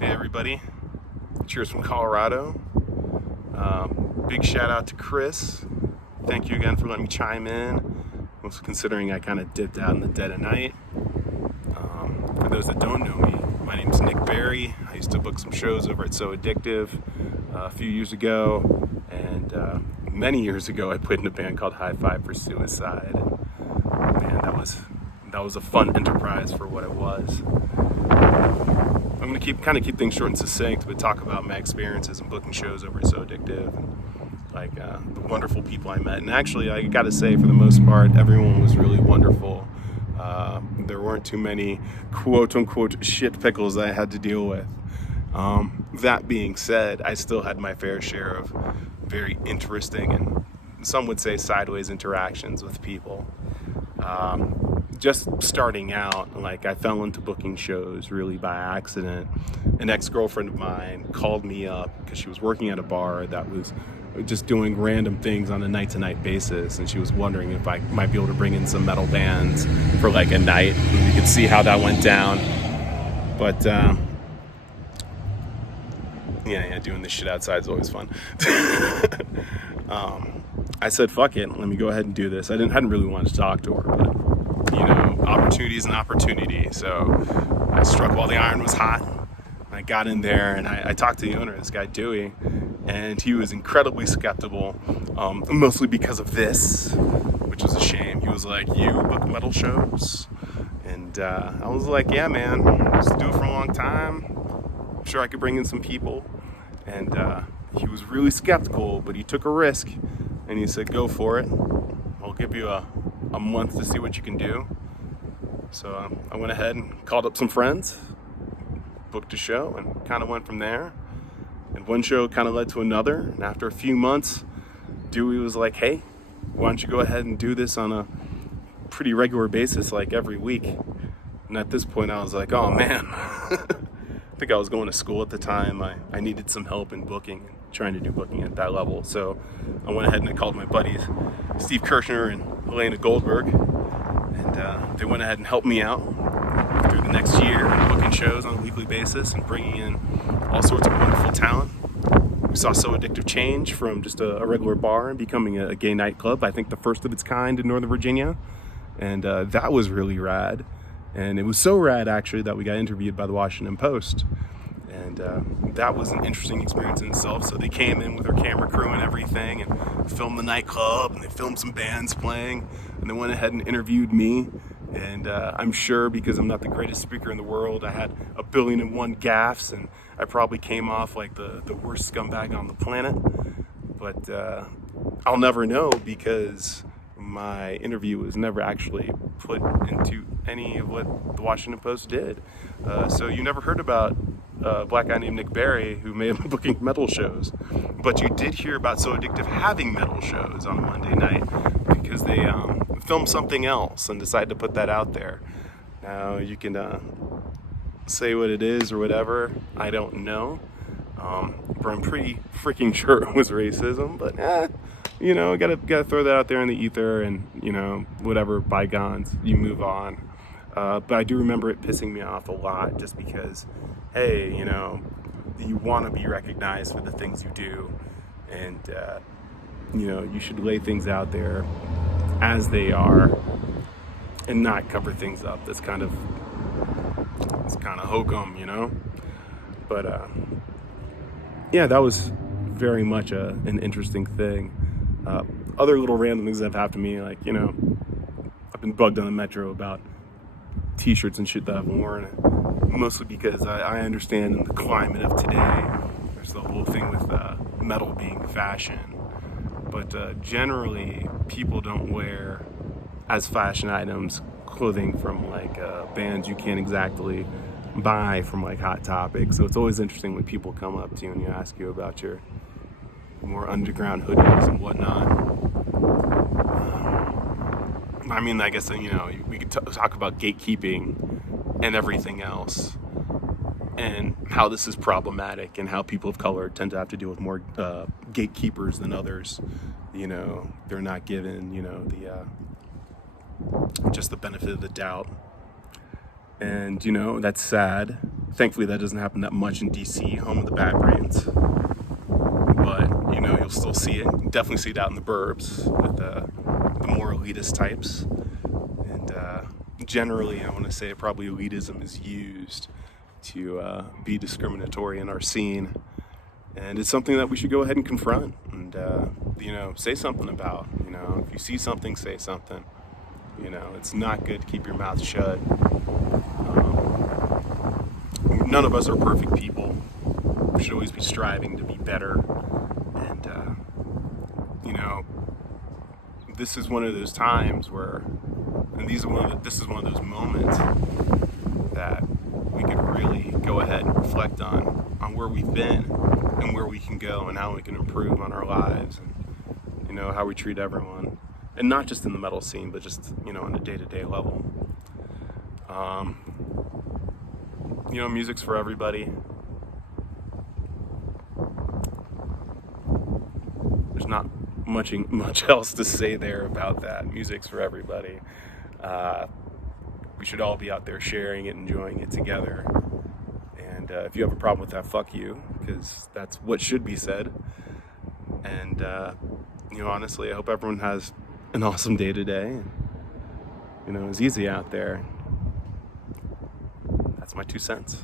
Hey everybody, cheers from Colorado. Big shout out to Chris. Thank you again for letting me chime in. Also considering I kind of dipped out in the dead of night. For those that don't know me, my name's Nick Berry. I used to book some shows over at So Addictive a few years ago, and many years ago I played in a band called High Five for Suicide. And, man, that was a fun enterprise for what it was. I'm going to keep things short and succinct, but talk about my experiences in booking shows over at So Addictive, and the wonderful people I met. And actually, I got to say, for the most part, everyone was really wonderful. There weren't too many quote-unquote shit pickles that I had to deal with. That being said, I still had my fair share of very interesting and some would say sideways interactions with people. Just starting out, I fell into booking shows really by accident. An ex-girlfriend of mine called me up because she was working at a bar that was just doing random things on a night-to-night basis, and she was wondering if I might be able to bring in some metal bands for a night, and we could see how that went down. But yeah, doing this shit outside is always fun. I said, fuck it, let me go ahead and do this. I hadn't really wanted to talk to her, but opportunity is an opportunity. So I struck while the iron was hot. I got in there and I talked to the owner, this guy Dewey, and he was incredibly skeptical, mostly because of this, which was a shame. He was like, "You book metal shows?" And I was like, "Yeah, man, I used to do it for a long time. I'm sure I could bring in some people." And he was really skeptical, but he took a risk, and he said, "Go for it. I'll give you a month to see what you can do." So I went ahead and called up some friends, booked a show, and kind of went from there. And one show kind of led to another. And after a few months, Dewey was like, "Hey, why don't you go ahead and do this on a pretty regular basis, every week?" And at this point, I was like, "Oh man." I think I was going to school at the time. I needed some help in booking, trying to do booking at that level. So I went ahead and I called my buddies, Steve Kirshner and Elena Goldberg. And they went ahead and helped me out through the next year, booking shows on a weekly basis and bringing in all sorts of wonderful talent. We saw So Addictive change from just a regular bar and becoming a gay nightclub, I think the first of its kind in Northern Virginia. And that was really rad. And it was so rad, actually, that we got interviewed by the Washington Post. And that was an interesting experience in itself. So they came in with their camera crew and everything and filmed the nightclub, and they filmed some bands playing, and they went ahead and interviewed me. And I'm sure, because I'm not the greatest speaker in the world, I had 1,000,001 gaffes, and I probably came off like the worst scumbag on the planet. But I'll never know, because my interview was never actually put into any of what the Washington Post did. So you never heard about a black guy named Nick Berry who may have been booking metal shows. But you did hear about So Addictive having metal shows on a Monday night, because they filmed something else and decided to put that out there. Now, you can say what it is or whatever. I don't know. But I'm pretty freaking sure it was racism. But gotta throw that out there in the ether, and whatever, bygones, you move on. But I do remember it pissing me off a lot, just because, hey, you want to be recognized for the things you do, and you should lay things out there as they are and not cover things up. It's kind of hokum, But yeah, that was very much an interesting thing. Other little random things that have happened to me, I've been bugged on the metro about t-shirts and shit that I've worn, mostly because I understand in the climate of today, there's the whole thing with metal being fashion. But generally, people don't wear as fashion items clothing from bands you can't exactly buy from Hot Topic. So it's always interesting when people come up to you and ask you about your more underground hoodies and whatnot. I guess we could talk about gatekeeping and everything else, and how this is problematic, and how people of color tend to have to deal with more gatekeepers than others. They're not given just the benefit of the doubt, and that's sad. Thankfully, that doesn't happen that much in DC, home of the bad brains. But, you know, you'll still see it. Definitely see it out in the burbs with the more elitist types. And generally, I want to say probably elitism is used to be discriminatory in our scene. And it's something that we should go ahead and confront and, you know, say something about. You know, if you see something, say something. You know, it's not good to keep your mouth shut. None of us are perfect people. We should always be striving to be better. And, you know, this is one of those times where, and this is one of those moments that we could really go ahead and reflect on where we've been and where we can go and how we can improve on our lives and, you know, how we treat everyone. And not just in the metal scene, but just, you know, on a day-to-day level. You know, music's for everybody. There's not much else to say there about that. Music's for everybody. We should all be out there sharing it, enjoying it together. And if you have a problem with that, fuck you, because that's what should be said. And, you know, honestly, I hope everyone has an awesome day today. You know, it's easy out there. That's my 2 cents.